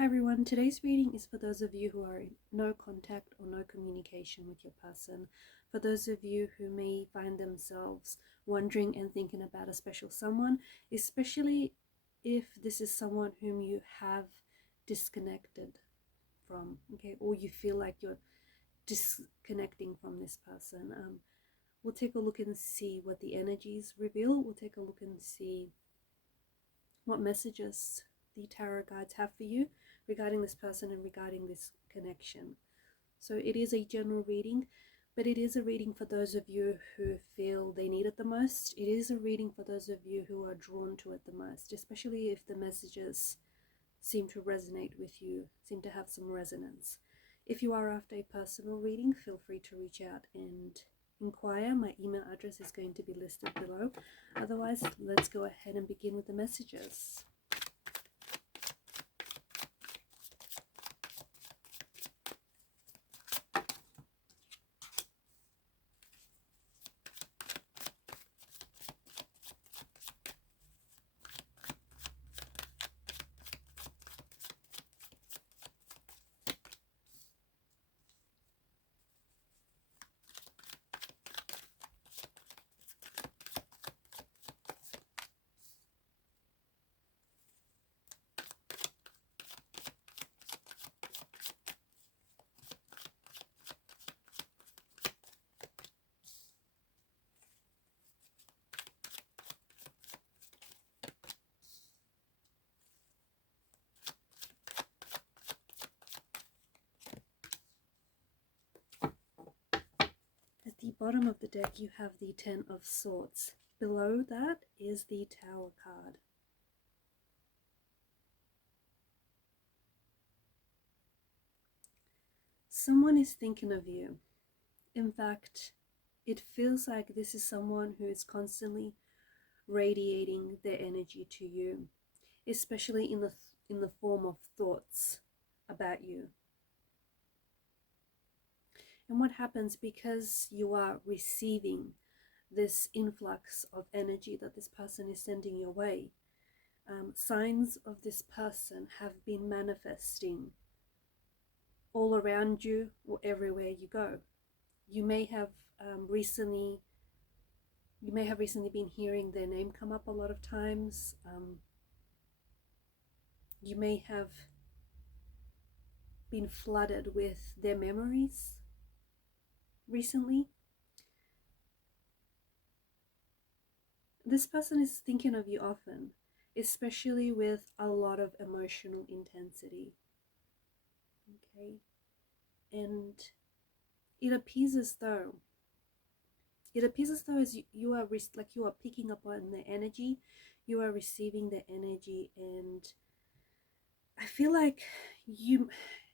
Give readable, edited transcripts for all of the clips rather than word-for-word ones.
Hi everyone, today's reading is for those of you who are in no contact or no communication with your person. For those of you who may find themselves wondering and thinking about a special someone, especially if this is someone whom you have disconnected from, okay, or you feel like you're disconnecting from this person. We'll take a look and see what the energies reveal. We'll take a look and see what messages the tarot guides have for you regarding this person and regarding this connection. So it is a general reading, but it is a reading for those of you who feel they need it the most. It is a reading for those of you who are drawn to it the most, especially if the messages seem to resonate with you, seem to have some resonance. If you are after a personal reading, feel free to reach out and inquire. My email address is going to be listed below. Otherwise, let's go ahead and begin with the messages. At the bottom of the deck, you have the Ten of Swords. Below that is the Tower card. Someone is thinking of you. In fact, it feels like this is someone who is constantly radiating their energy to you, especially in the form of thoughts about you. And what happens, because you are receiving this influx of energy that this person is sending your way, signs of this person have been manifesting all around you or everywhere you go. You may have recently been hearing their name come up a lot of times. You may have been flooded with their memories recently. This person is thinking of you often, especially with a lot of emotional intensity. Okay, and it appears as though as you are you are picking up on their energy, you are receiving their energy, and I feel like you're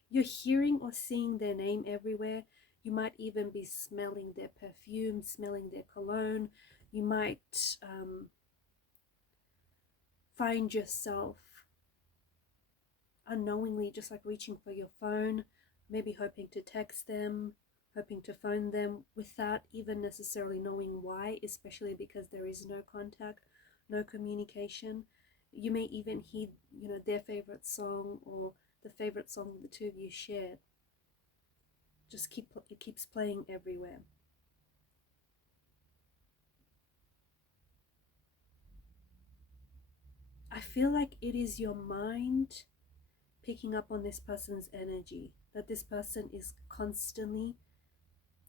hearing or seeing their name everywhere. You might even be smelling their perfume, smelling their cologne. You might find yourself unknowingly just like reaching for your phone, maybe hoping to text them, hoping to phone them without even necessarily knowing why, especially because there is no contact, no communication. You may even hear, their favorite song or the favorite song the two of you shared. It keeps playing everywhere. I feel like it is your mind picking up on this person's energy, that this person is constantly,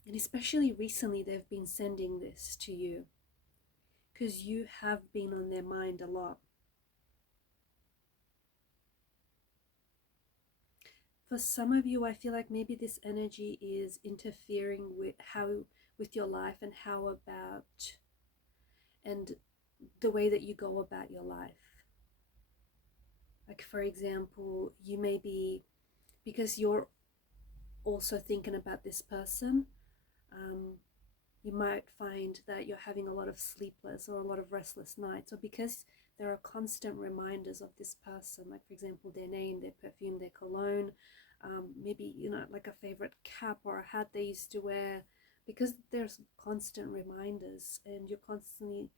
and especially recently, they've been sending this to you because you have been on their mind a lot. For some of you, I feel like maybe this energy is interfering with your life and and the way that you go about your life. Like, for example, you may be, because you're also thinking about this person, you might find that you're having a lot of sleepless or a lot of restless nights, or because there are constant reminders of this person, like for example their name, their perfume, their cologne, maybe like a favorite cap or a hat they used to wear, because there's constant reminders and you're constantly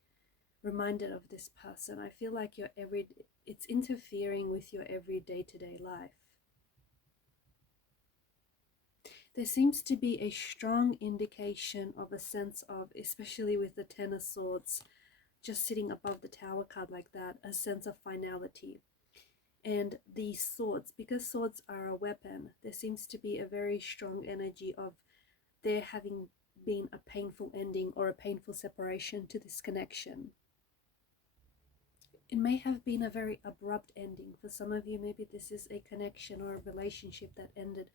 reminded of this person. I feel like it's interfering with your every day-to-day life. There seems to be a strong indication of a sense of, especially with the Ten of Swords, just sitting above the Tower card like that, a sense of finality. And these swords, because swords are a weapon, there seems to be a very strong energy of there having been a painful ending or a painful separation to this connection. It may have been a very abrupt ending. For some of you, maybe this is a connection or a relationship that ended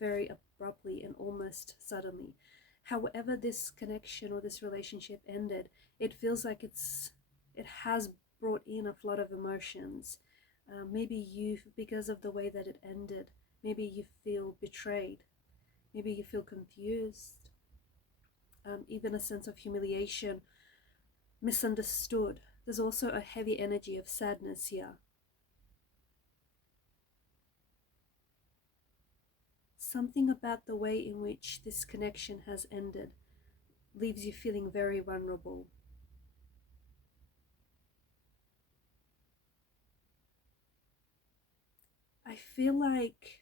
very abruptly and almost suddenly. However this connection or this relationship ended, it feels like it has brought in a flood of emotions. Maybe you, because of the way that it ended, maybe you feel betrayed. Maybe you feel confused. Even a sense of humiliation, misunderstood. There's also a heavy energy of sadness here. Something about the way in which this connection has ended leaves you feeling very vulnerable. I feel like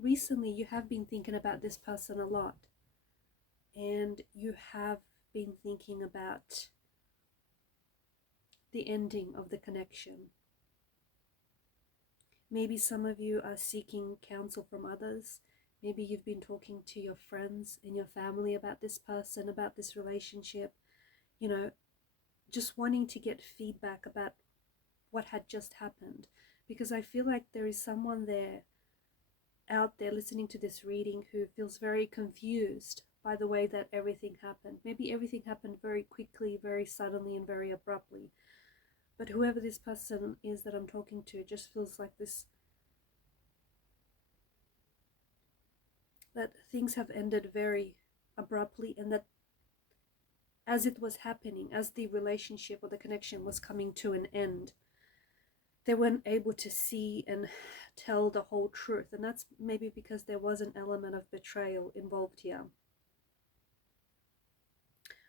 recently you have been thinking about this person a lot, and you have been thinking about the ending of the connection. Maybe some of you are seeking counsel from others. Maybe you've been talking to your friends and your family about this person, about this relationship, you know, just wanting to get feedback about what had just happened. Because I feel like there is someone out there listening to this reading who feels very confused by the way that everything happened. Maybe everything happened very quickly, very suddenly, and very abruptly. But whoever this person is that I'm talking to just feels like that things have ended very abruptly, and that as it was happening, as the relationship or the connection was coming to an end, they weren't able to see and tell the whole truth. And that's maybe because there was an element of betrayal involved here.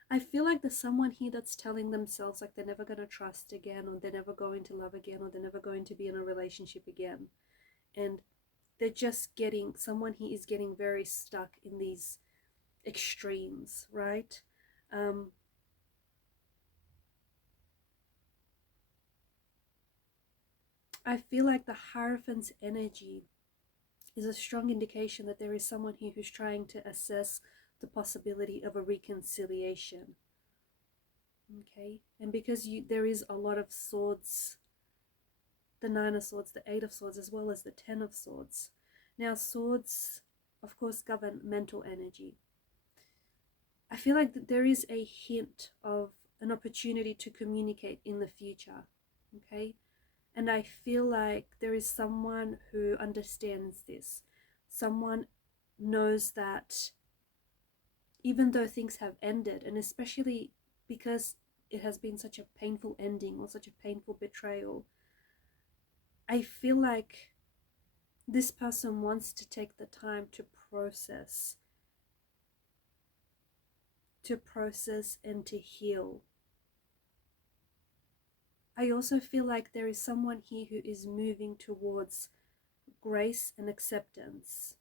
I feel like there's someone here that's telling themselves like they're never going to trust again, or they're never going to love again, or they're never going to be in a relationship again. And they're just someone here is getting very stuck in these extremes, right? I feel like the Hierophant's energy is a strong indication that there is someone here who's trying to assess the possibility of a reconciliation. Okay, and because there is a lot of swords, the Nine of Swords, the Eight of Swords, as well as the Ten of Swords. Now, swords, of course, govern mental energy. I feel like that there is a hint of an opportunity to communicate in the future. Okay, and I feel like there is someone who understands this. Someone knows that even though things have ended, and especially because it has been such a painful ending or such a painful betrayal, I feel like this person wants to take the time to process and to heal. I also feel like there is someone here who is moving towards grace and acceptance.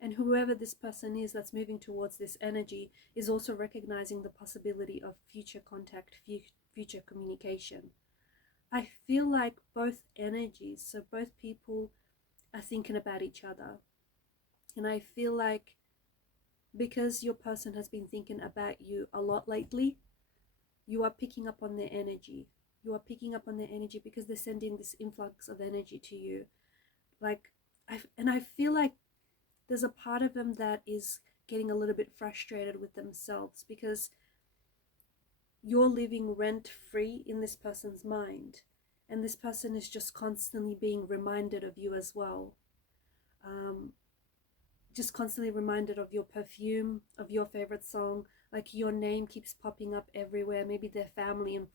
And whoever this person is that's moving towards this energy is also recognizing the possibility of future contact, future communication. I feel like both energies, so both people are thinking about each other. And I feel like because your person has been thinking about you a lot lately, you are picking up on their energy. You are picking up on their energy because they're sending this influx of energy to you. I feel like there's a part of them that is getting a little bit frustrated with themselves because you're living rent free in this person's mind, and this person is just constantly being reminded of you as well. Just constantly reminded of your perfume, of your favorite song. Like your name keeps popping up everywhere. Maybe their family and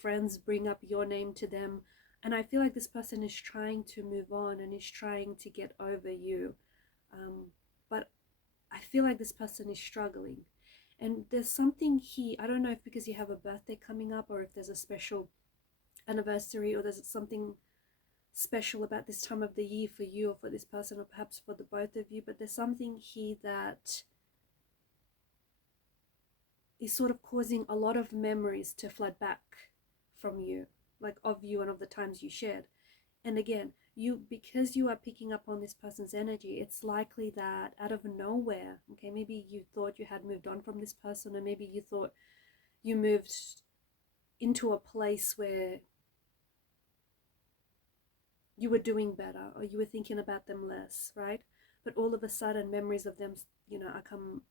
friends bring up your name to them. And I feel like this person is trying to move on and is trying to get over you. But I feel like this person is struggling. And there's something here, I don't know if because you have a birthday coming up or if there's a special anniversary or there's something special about this time of the year for you or for this person, or perhaps for the both of you, but there's something here that is sort of causing a lot of memories to flood back from you, like of you and of the times you shared. And again, because you are picking up on this person's energy, it's likely that out of nowhere, okay, maybe you thought you had moved on from this person, or maybe you thought you moved into a place where you were doing better, or you were thinking about them less, right? But all of a sudden memories of them, are come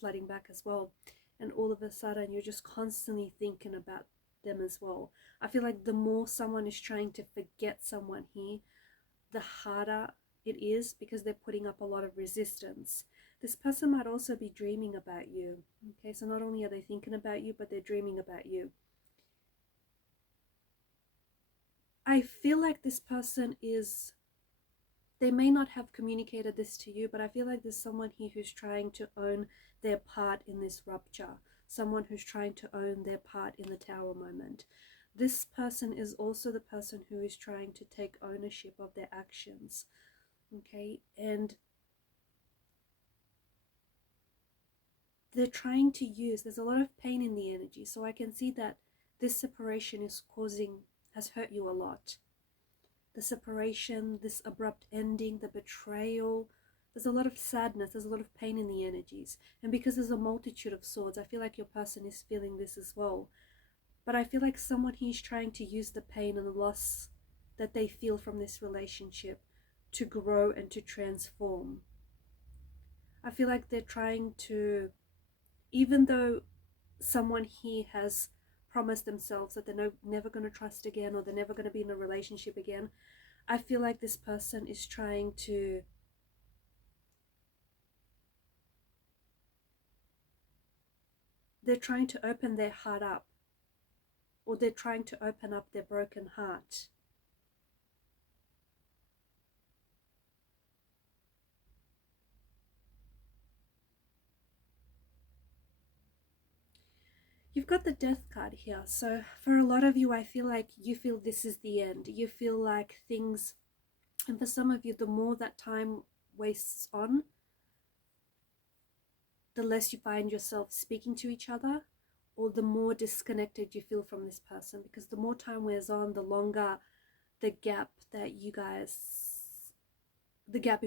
flooding back as well. And all of a sudden you're just constantly thinking about them as well. I feel like the more someone is trying to forget someone here, the harder it is, because they're putting up a lot of resistance. This person might also be dreaming about you. Okay, so not only are they thinking about you, but they're dreaming about you. I feel like this person they may not have communicated this to you, but I feel like there's someone here who's trying to own their part in this rupture. Someone who's trying to own their part in the Tower moment. This person is also the person who is trying to take ownership of their actions. Okay, and they're trying to there's a lot of pain in the energy. So I can see that this separation has hurt you a lot. The separation, this abrupt ending, the betrayal, there's a lot of sadness, there's a lot of pain in the energies. And because there's a multitude of swords, I feel like your person is feeling this as well. But I feel like someone here is trying to use the pain and the loss that they feel from this relationship to grow and to transform. I feel like they're trying to, even though someone here has promised themselves that they're never going to trust again, or they're never going to be in a relationship again, I feel like this person is trying to open their heart up, or they're trying to open up their broken heart. You've got the Death card here. So for a lot of you, I feel like you feel this is the end. You feel like things, and for some of you, the more that time wastes on, the less you find yourself speaking to each other, or the more disconnected you feel from this person. Because the more time wears on, the longer the gap in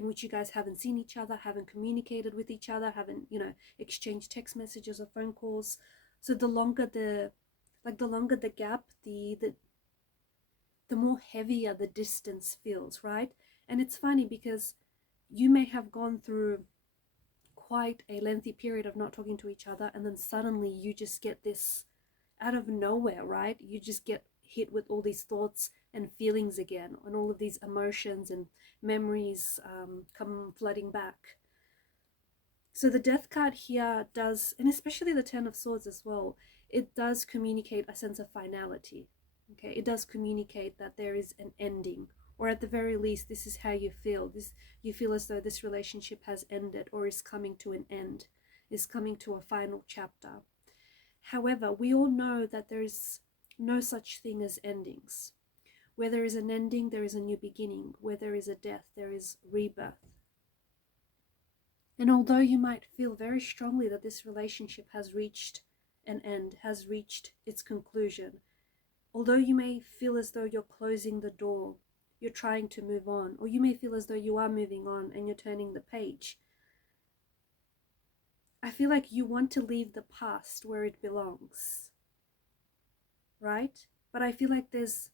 which you guys haven't seen each other, haven't communicated with each other, haven't, exchanged text messages or phone calls. So the longer the gap, the more heavier the distance feels, right? And it's funny because you may have gone through quite a lengthy period of not talking to each other, and then suddenly you just get this out of nowhere, right? You just get hit with all these thoughts and feelings again, and all of these emotions and memories come flooding back. So the Death card here does, and especially the Ten of Swords as well, it does communicate a sense of finality. Okay, it does communicate that there is an ending, or at the very least, this is how you feel. You feel as though this relationship has ended, or is coming to an end, is coming to a final chapter. However, we all know that there is no such thing as endings. Where there is an ending, there is a new beginning. Where there is a death, there is rebirth. And although you might feel very strongly that this relationship has reached an end, has reached its conclusion, although you may feel as though you're closing the door, you're trying to move on, or you may feel as though you are moving on and you're turning the page, I feel like you want to leave the past where it belongs, right? But I feel like there's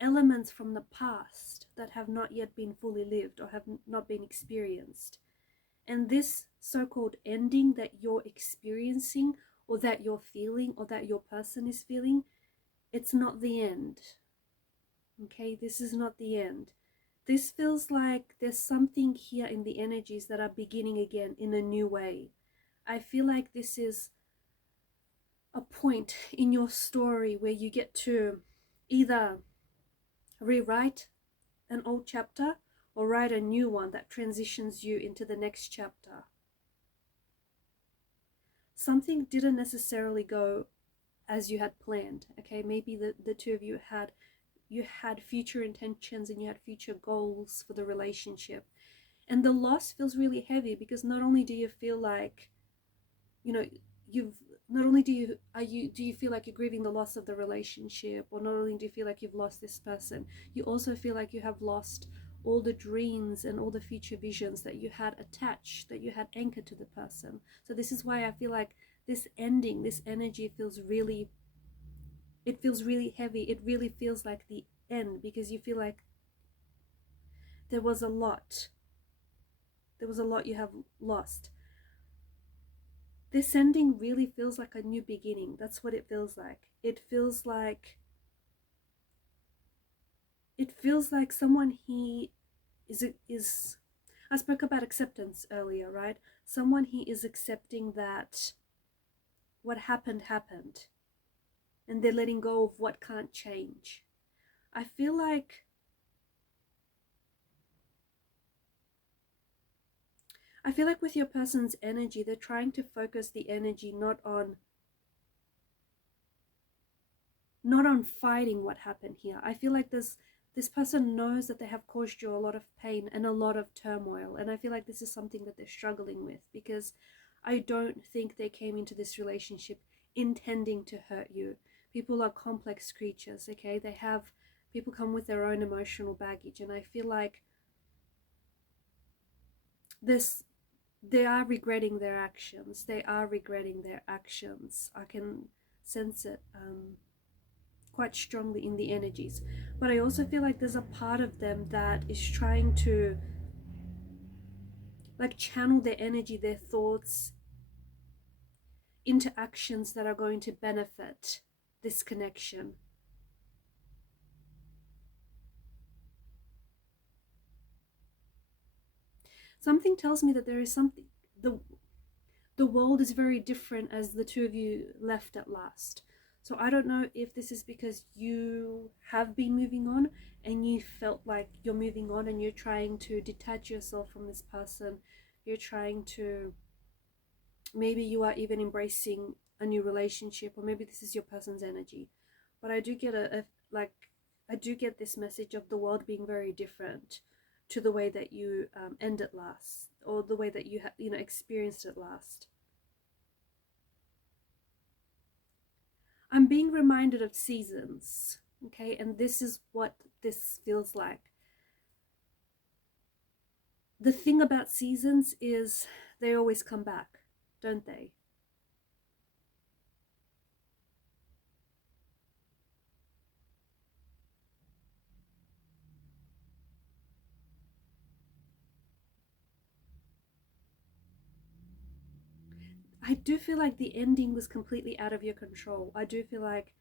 elements from the past that have not yet been fully lived, or have not been experienced. And this so-called ending that you're experiencing, or that you're feeling, or that your person is feeling, it's not the end. Okay, this is not the end. This feels like there's something here in the energies that are beginning again in a new way. I feel like this is a point in your story where you get to either rewrite an old chapter, or write a new one that transitions you into the next chapter. Something didn't necessarily go as you had planned. Okay, maybe the two of you had you had future intentions and you had future goals for the relationship. And the loss feels really heavy because not only do you feel like, you know, you've not only do you feel like you're grieving the loss of the relationship, or not only do you feel like you've lost this person, you also feel like you have lost all the dreams and all the future visions that you had attached, that you had anchored to the person. So this is why I feel like this ending, this energy feels really, it feels really heavy. It really feels like the end, because you feel like there was a lot you have lost. This ending really feels like a new beginning. That's what it feels like. It feels like someone he is I spoke about acceptance earlier, right? Someone he is accepting that what happened happened, and they're letting go of what can't change. I feel like with your person's energy, they're trying to focus the energy not on fighting what happened here. I feel like this person knows that they have caused you a lot of pain and a lot of turmoil, and I feel like this is something that they're struggling with, because I don't think they came into this relationship intending to hurt you. People are complex creatures, okay? People come with their own emotional baggage, and I feel like they are regretting their actions. They are regretting their actions. I can sense it quite strongly in the energies. But I also feel like there's a part of them that is trying to like channel their energy, their thoughts into actions that are going to benefit this connection. Something tells me that there is something, the world is very different as the two of you left at last. So I don't know if this is because you have been moving on and you felt like you're moving on and you're trying to detach yourself from this person. You're trying to, maybe you are even embracing a new relationship, or maybe this is your person's energy. But I do get I do get this message of the world being very different to the way that you end it last, or the way that you experienced it last. I'm being reminded of seasons, okay? And this is what this feels like. The thing about seasons is they always come back, don't they? I do feel like the ending was completely out of your control. I do feel like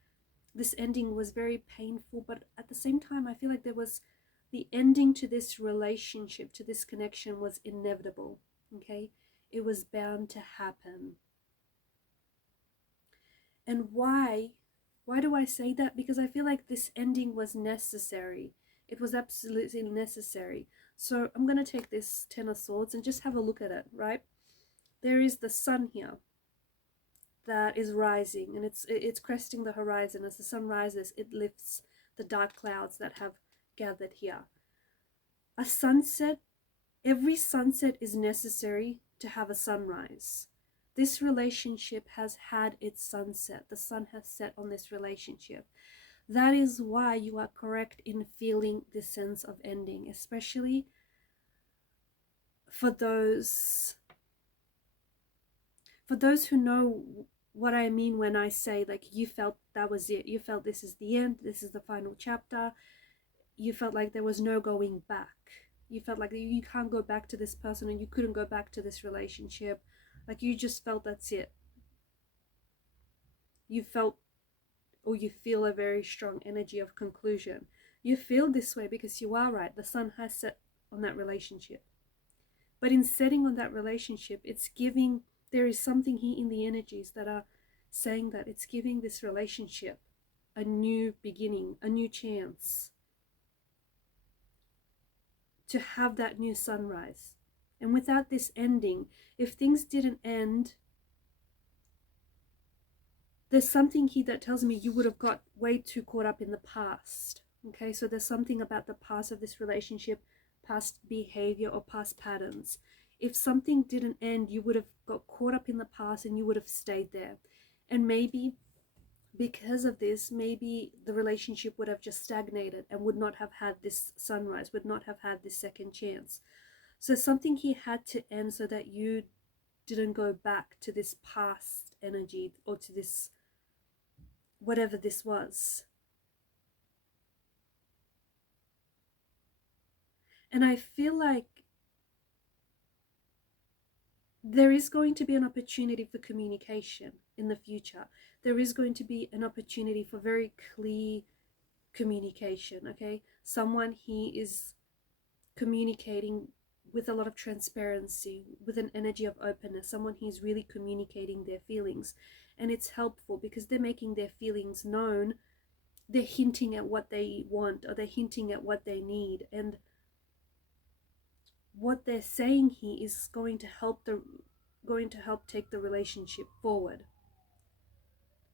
this ending was very painful, but at the same time, I feel like the ending to this relationship, to this connection, was inevitable, okay? It was bound to happen. And why do I say that? Because I feel like this ending was necessary. It was absolutely necessary. So I'm going to take this Ten of Swords and just have a look at it, right? There is the sun here that is rising, and it's cresting the horizon. As the sun rises, it lifts the dark clouds that have gathered here. A sunset, every sunset is necessary to have a sunrise. This relationship has had its sunset. The sun has set on this relationship. That is why you are correct in feeling this sense of ending, especially for those who know what I mean when I say, like, you felt that was it. You felt this is the end. This is the final chapter. You felt like there was no going back. You felt like you can't go back to this person, and you couldn't go back to this relationship. Like, you just felt that's it. You felt, or you feel, a very strong energy of conclusion. You feel this way because you are right. The sun has set on that relationship. But in setting on that relationship, it's giving, there is something here in the energies that are saying that it's giving this relationship a new beginning, a new chance to have that new sunrise. And without this ending, if things didn't end, there's something here that tells me you would have got way too caught up in the past, Okay, so there's something about the past of this relationship, past behavior or past patterns. If something didn't end, you would have got caught up in the past and you would have stayed there. And maybe because of this, maybe the relationship would have just stagnated and would not have had this sunrise, would not have had this second chance. So something here had to end so that you didn't go back to this past energy or to this, whatever this was. And I feel like there is going to be an opportunity for communication in the future. There is going to be an opportunity for very clear communication, okay? Someone he is communicating with a lot of transparency, with an energy of openness. Someone he's really communicating their feelings. And it's helpful because they're making their feelings known. They're hinting at what they want, or they're hinting at what they need. And what they're saying here is going to help take the relationship forward.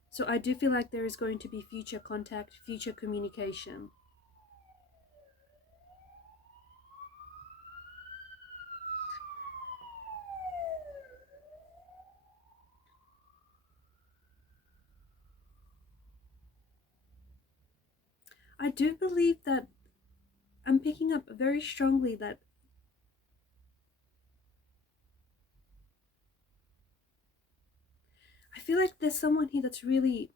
So I do feel like there is going to be future contact, future communication. I do believe that I'm picking up very strongly that I feel like there's someone here that's really,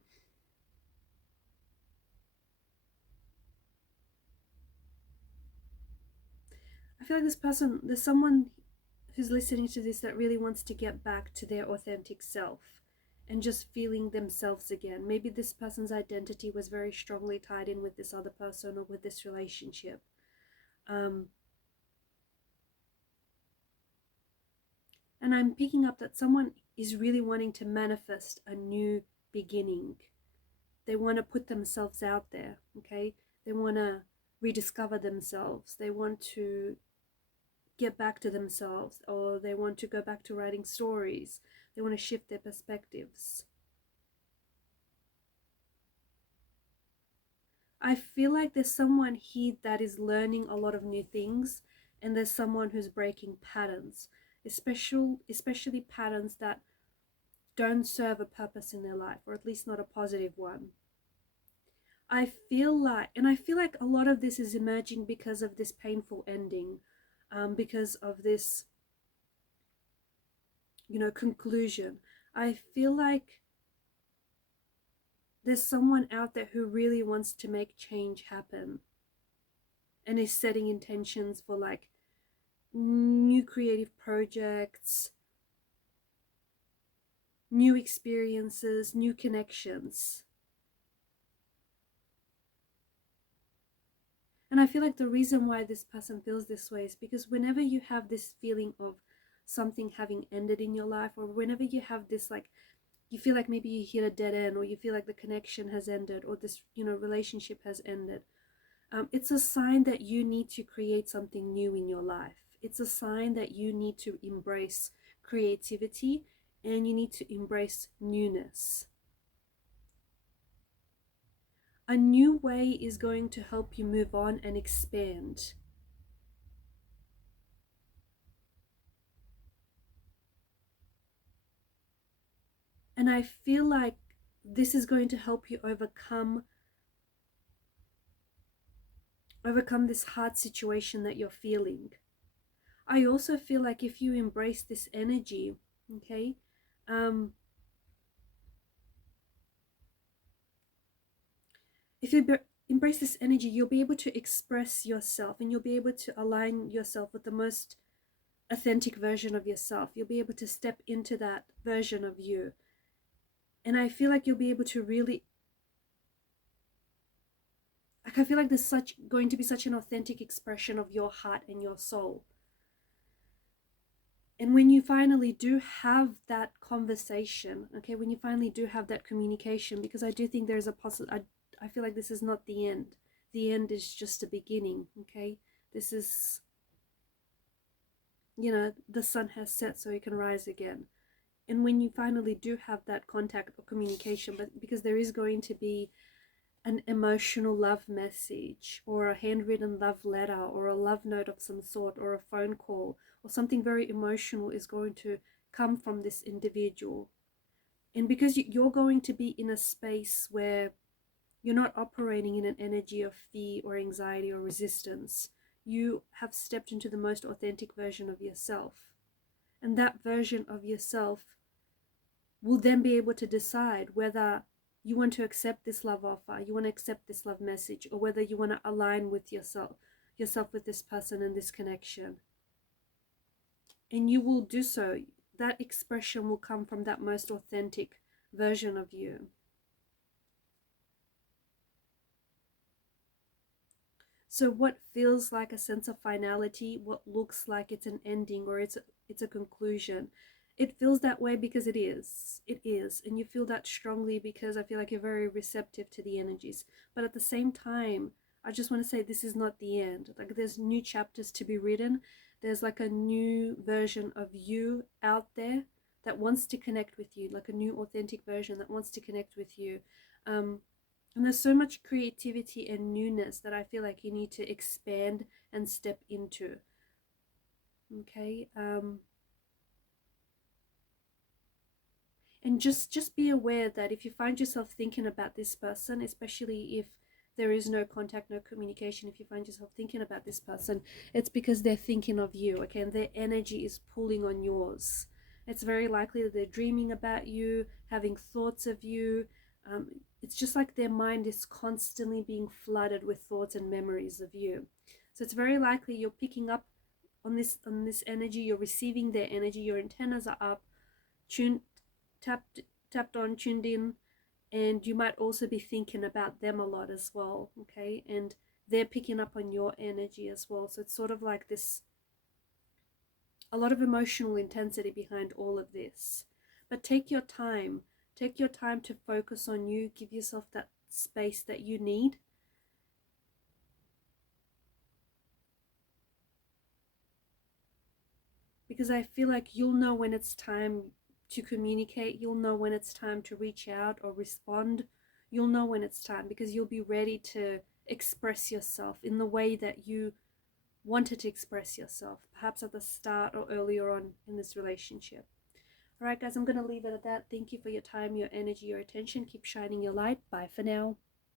I feel like this person, there's someone who's listening to this that really wants to get back to their authentic self and just feeling themselves again. Maybe this person's identity was very strongly tied in with this other person or with this relationship. And I'm picking up that someone is really wanting to manifest a new beginning. They want to put themselves out there, okay? They want to rediscover themselves. They want to get back to themselves, or they want to go back to writing stories. They want to shift their perspectives. I feel like there's someone here that is learning a lot of new things, and there's someone who's breaking patterns, especially patterns that don't serve a purpose in their life, or at least not a positive one. I feel like a lot of this is emerging because of this painful ending, because of this, conclusion. I feel like there's someone out there who really wants to make change happen and is setting intentions for like new creative projects, new experiences, new connections. And I feel like the reason why this person feels this way is because whenever you have this feeling of something having ended in your life, or whenever you have this, like, you feel like maybe you hit a dead end, or you feel like the connection has ended, or this, relationship has ended, it's a sign that you need to create something new in your life. It's a sign that you need to embrace creativity and you need to embrace newness. A new way is going to help you move on and expand. And I feel like this is going to help you overcome this hard situation that you're feeling. I also feel like if you embrace this energy, okay, if you embrace this energy, you'll be able to express yourself, and you'll be able to align yourself with the most authentic version of yourself. You'll be able to step into that version of you. And I feel like you'll be able to really, I feel like there's going to be such an authentic expression of your heart and your soul. And when you finally do have that conversation, okay, when you finally do have that communication, because I do think there's a I feel like this is not the end. The end is just a beginning, okay? This is, the sun has set so it can rise again. And when you finally do have that contact or communication, but because there is going to be an emotional love message or a handwritten love letter or a love note of some sort or a phone call or something very emotional is going to come from this individual. And because you're going to be in a space where you're not operating in an energy of fear or anxiety or resistance, you have stepped into the most authentic version of yourself. And that version of yourself will then be able to decide whether you want to accept this love offer, you want to accept this love message, or whether you want to align with yourself with this person and this connection. And you will do so. That expression will come from that most authentic version of you. So what feels like a sense of finality, what looks like it's an ending or it's a conclusion, it feels that way because it is. It is. And you feel that strongly because I feel like you're very receptive to the energies. But at the same time, I just want to say this is not the end. Like there's new chapters to be written. There's like a new version of you out there that wants to connect with you, like a new authentic version that wants to connect with you. And there's so much creativity and newness that I feel like you need to expand and step into. Okay. And just be aware that if you find yourself thinking about this person, especially if there is no contact, no communication, if you find yourself thinking about this person, it's because they're thinking of you, okay? And their energy is pulling on yours. It's very likely that they're dreaming about you, having thoughts of you. It's just like their mind is constantly being flooded with thoughts and memories of you. So it's very likely you're picking up on this energy, you're receiving their energy, your antennas are up, tapped on, tuned in, and you might also be thinking about them a lot as well, okay? And they're picking up on your energy as well. So it's sort of like this, a lot of emotional intensity behind all of this. But take your time to focus on you, give yourself that space that you need. Because I feel like you'll know when it's time to communicate, you'll know when it's time to reach out or respond, you'll know when it's time because you'll be ready to express yourself in the way that you wanted to express yourself, perhaps at the start or earlier on in this relationship. All right, guys, I'm going to leave it at that. Thank you for your time, your energy, your attention. Keep shining your light. Bye for now.